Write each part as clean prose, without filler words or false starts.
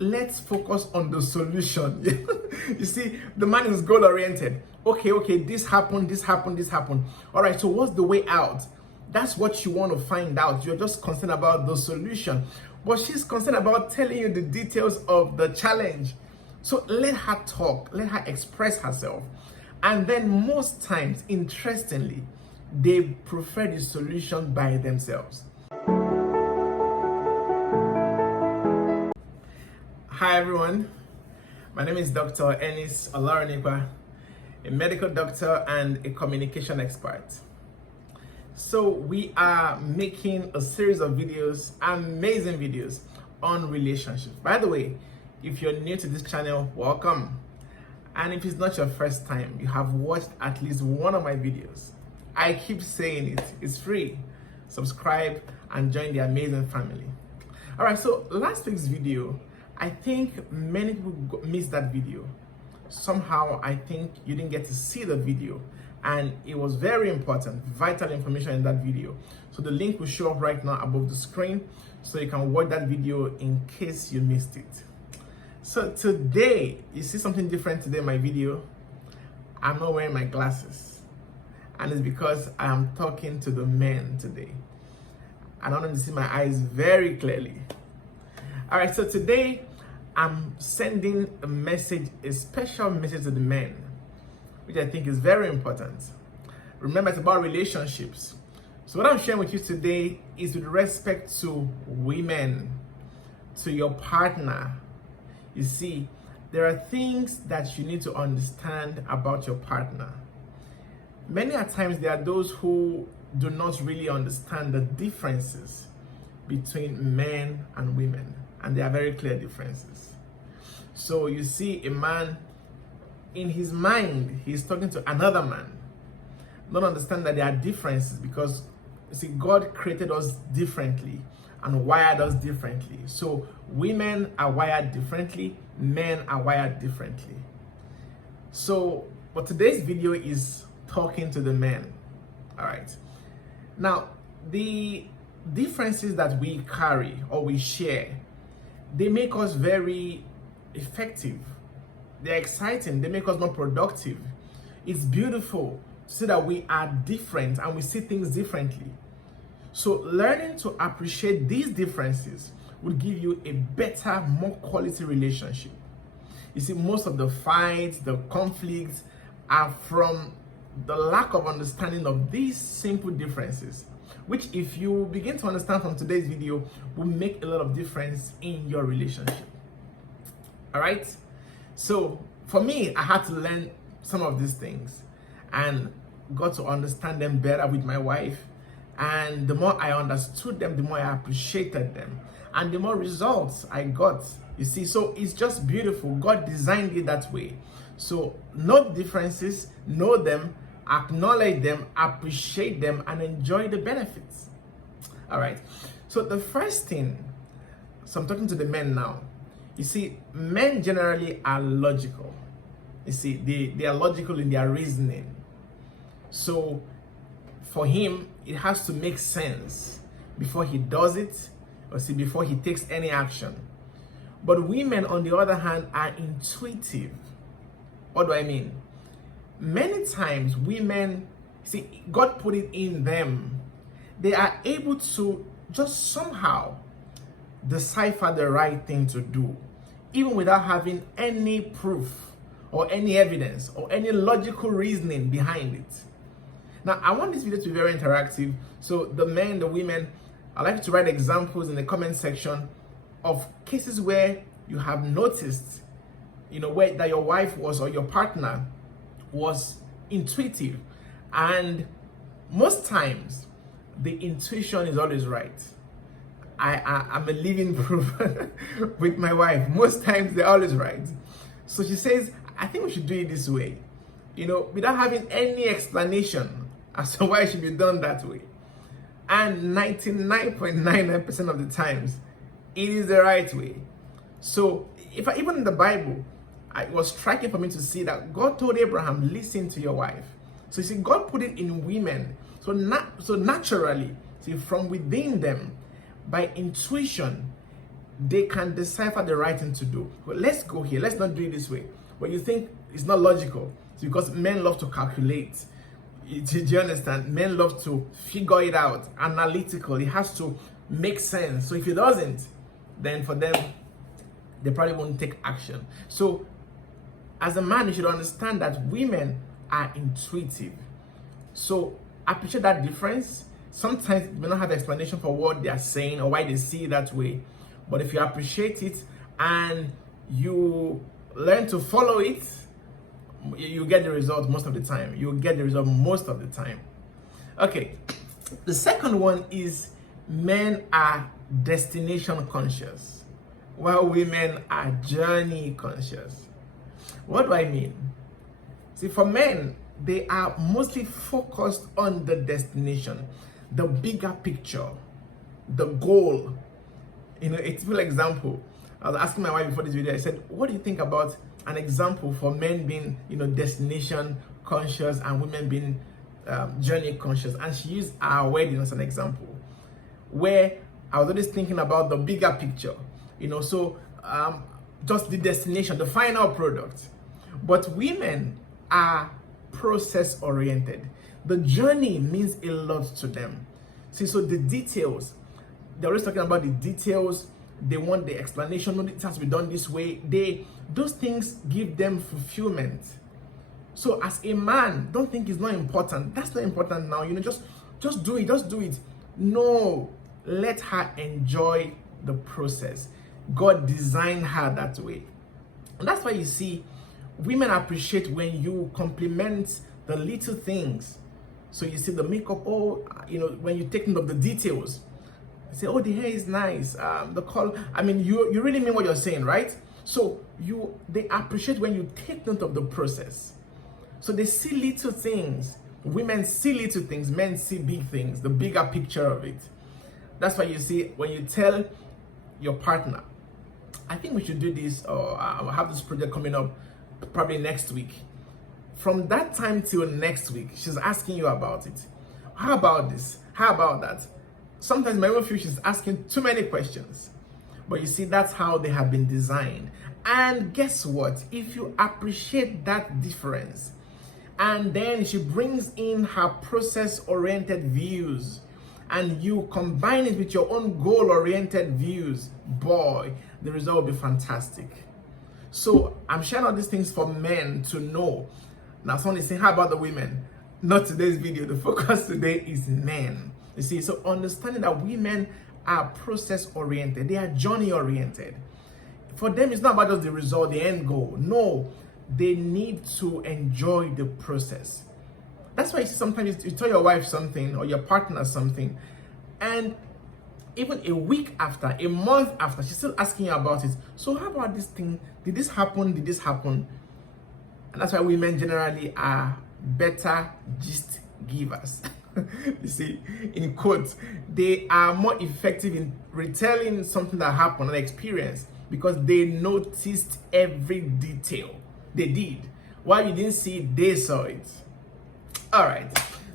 let's focus on the solution. You see, the man is goal oriented. Okay, this happened, this happened, this happened. All right, so what's the way out? That's what you want to find out. You're just concerned about the solution, but she's concerned about telling you the details of the challenge. So let her talk, let her express herself. And then most times, interestingly, they prefer the solution by themselves. Hi everyone, my name is Dr. Ennis Olaronekwa, a medical doctor and a communication expert. So we are making a series of videos, amazing videos on relationships. By the way, if you're new to this channel, welcome. And if it's not your first time, you have watched at least one of my videos. I keep saying it, it's free. Subscribe and join the amazing family. All right, so last week's video, I think many people missed that video. Somehow, I think you didn't get to see the video, and it was very important, vital information in that video. So the link will show up right now above the screen, so you can watch that video in case you missed it. So today, you see something different today in my video. I'm not wearing my glasses, and it's because I am talking to the men today. I don't want to see my eyes very clearly. All right, so today I'm sending a message, a special message to the men, which I think is very important. Remember, it's about relationships. So what I'm sharing with you today is with respect to women, to your partner. You see, there are things that you need to understand about your partner. Many a times there are those who do not really understand the differences between men and women. And there are very clear differences. So you see a man, in his mind, he's talking to another man. Don't understand that there are differences because, you see, God created us differently and wired us differently. So women are wired differently, men are wired differently. So, but today's video is talking to the men. All right. Now, the differences that we carry or we share, they make us very effective. They're exciting. They make us more productive. It's beautiful to see that we are different and we see things differently. So learning to appreciate these differences will give you a better, more quality relationship. You see, most of the fights, the conflicts are from the lack of understanding of these simple differences, which if you begin to understand from today's video, will make a lot of difference in your relationship. All right? So for me, I had to learn some of these things and got to understand them better with my wife. And the more I understood them, the more I appreciated them. And the more results I got. You see, so it's just beautiful. God designed it that way. So know differences, know them, acknowledge them, appreciate them, and enjoy the benefits. All right. So the first thing, so I'm talking to the men now. You see, men generally are logical. You see, they are logical in their reasoning. So for him, it has to make sense before he does it, or see, before he takes any action. But women, on the other hand, are intuitive. What do I mean? Many times women, see, God put it in them. They are able to just somehow decipher the right thing to do, even without having any proof or any evidence or any logical reasoning behind it. Now, I want this video to be very interactive. So the men, the women, I'd like you to write examples in the comment section of cases where you have noticed, where that your wife was or your partner was intuitive. And most times, the intuition is always right. I'm a living proof with my wife. Most times, they're always right. So she says, I think we should do it this way, without having any explanation as to why it should be done that way. And 99.99% of the times, it is the right way. So even in the Bible, it was striking for me to see that God told Abraham, listen to your wife. So you see, God put it in women. So naturally, see, from within them, by intuition, they can decipher the right thing to do. But let's go here. Let's not do it this way. When you think it's not logical, it's because men love to calculate. Do you understand? Men love to figure it out analytically. It has to make sense. So if it doesn't, then for them, they probably won't take action. So as a man, you should understand that women are intuitive. So appreciate that difference. Sometimes you may not have explanation for what they are saying or why they see it that way. But if you appreciate it and you learn to follow it, you get the result most of the time. You get the result most of the time. Okay. The second one is men are destination conscious, while women are journey conscious. What do I mean? See, for men, they are mostly focused on the destination, the bigger picture, the goal. You know, a typical example. I was asking my wife before this video, I said, what do you think about an example for men being, destination conscious and women being journey conscious? And she used our wedding as an example, where I was always thinking about the bigger picture, just the destination, the final product. But women are process oriented. The journey means a lot to them. See, so the details, they're always talking about the details. They want the explanation. No, it has to be done this way. Those things give them fulfillment. So as a man, don't think it's not important. That's not important now. Just do it. Just do it. No, let her enjoy the process. God designed her that way. And that's why you see, women appreciate when you compliment the little things. So you see the makeup, when you take note of the details. Say, oh, the hair is nice. The color. I mean, you really mean what you're saying, right? So they appreciate when you take note of the process. So they see little things. Women see little things. Men see big things. The bigger picture of it. That's why you see when you tell your partner, I think we should do this, or I'll have this project coming up probably next week. From that time till next week, she's asking you about it. How about this? How about that? Sometimes my own future is asking too many questions. But you see, that's how they have been designed. And guess what? If you appreciate that difference, and then she brings in her process-oriented views, and you combine it with your own goal-oriented views, boy, the result will be fantastic. So I'm sharing all these things for men to know. Now someone is saying, how about the women? Not today's video. The focus today is men. You see, so understanding that women are process-oriented. They are journey-oriented. For them, it's not about just the result, the end goal. No, they need to enjoy the process. That's why sometimes you tell your wife something or your partner something, and even a week after, a month after, she's still asking you about it. So how about this thing? Did this happen? Did this happen? And that's why women generally are better gist givers. You see, in quotes, they are more effective in retelling something that happened, an experience, because they noticed every detail. They did. While you didn't see it, they saw it. All right.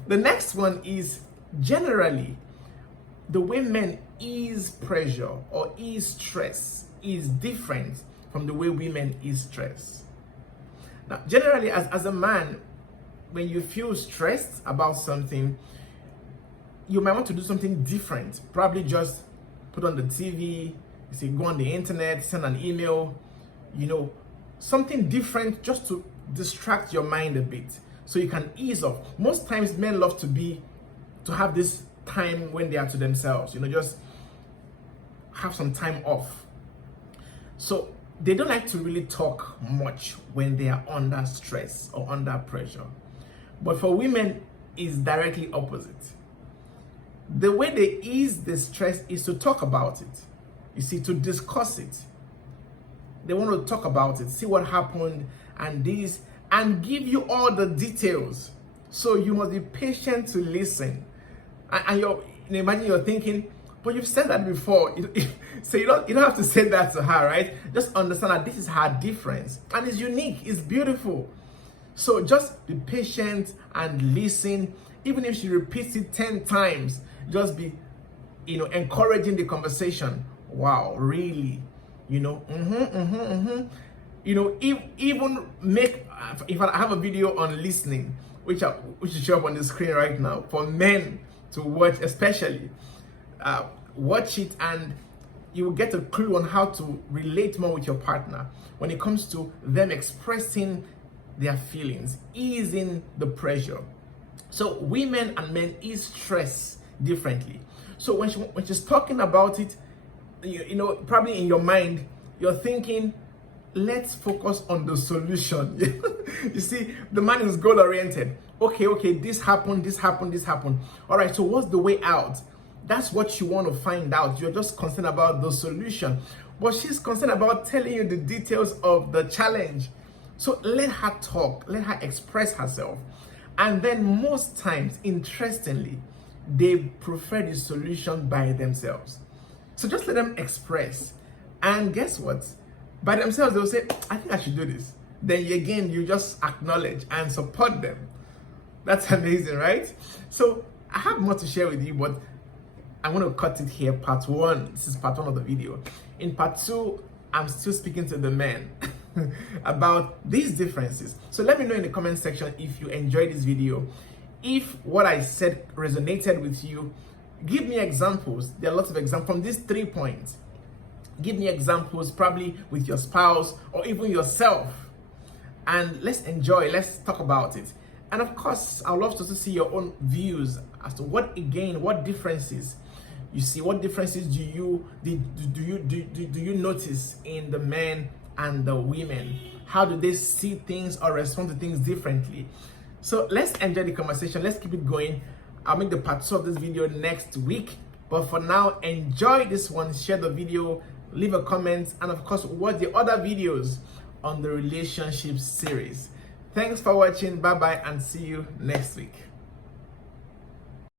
The next one is generally the way men ease pressure or ease stress is different from the way women ease stress. Now, generally, as a man, when you feel stressed about something, you might want to do something different. Probably just put on the TV, go on the internet, send an email, something different just to distract your mind a bit so you can ease off. Most times men love to have this time when they are to themselves, just have some time off. So they don't like to really talk much when they are under stress or under pressure. But for women, it's directly opposite. The way they ease the stress is to talk about it. You see, to discuss it. They want to talk about it, see what happened and give you all the details. So you must be patient to listen. And imagine you're thinking, but you've said that before. So you don't have to say that to her, right? Just understand that this is her difference. And it's unique, it's beautiful. So just be patient and listen. Even if she repeats it 10 times, just be, encouraging the conversation. wow, really? You know, you know, even make, if I have a video on listening, which is show up on the screen right now for men to watch, especially, watch it, and you will get a clue on how to relate more with your partner when it comes to them expressing their feelings, easing the pressure. So women and men ease stress differently. So when she's talking about it, you know, probably in your mind, you're thinking, let's focus on the solution. You see, the man is goal oriented. Okay, this happened. All right, so what's the way out? That's what you want to find out. You're just concerned about the solution, but she's concerned about telling you the details of the challenge. So let her talk, let her express herself. And then most times, interestingly, they prefer the solution by themselves. So just let them express. And guess what? By themselves, they'll say, I think I should do this. Then again, you just acknowledge and support them. That's amazing, right? So I have more to share with you, but I'm going to cut it here, part 1. This is part 1 of the video. In part 2, I'm still speaking to the men about these differences. So let me know in the comment section if you enjoyed this video. If what I said resonated with you, give me examples. There are lots of examples from these 3 points. Give me examples, probably with your spouse or even yourself. And let's enjoy, let's talk about it. And of course, I'd love to see your own views as to what differences you see. What differences do you notice in the men and the women? How do they see things or respond to things differently? So let's enjoy the conversation. Let's keep it going. I'll make the part 2 of this video next week. But for now, enjoy this one. Share the video, leave a comment, and of course, watch the other videos on the relationship series. Thanks for watching. Bye-bye, and see you next week.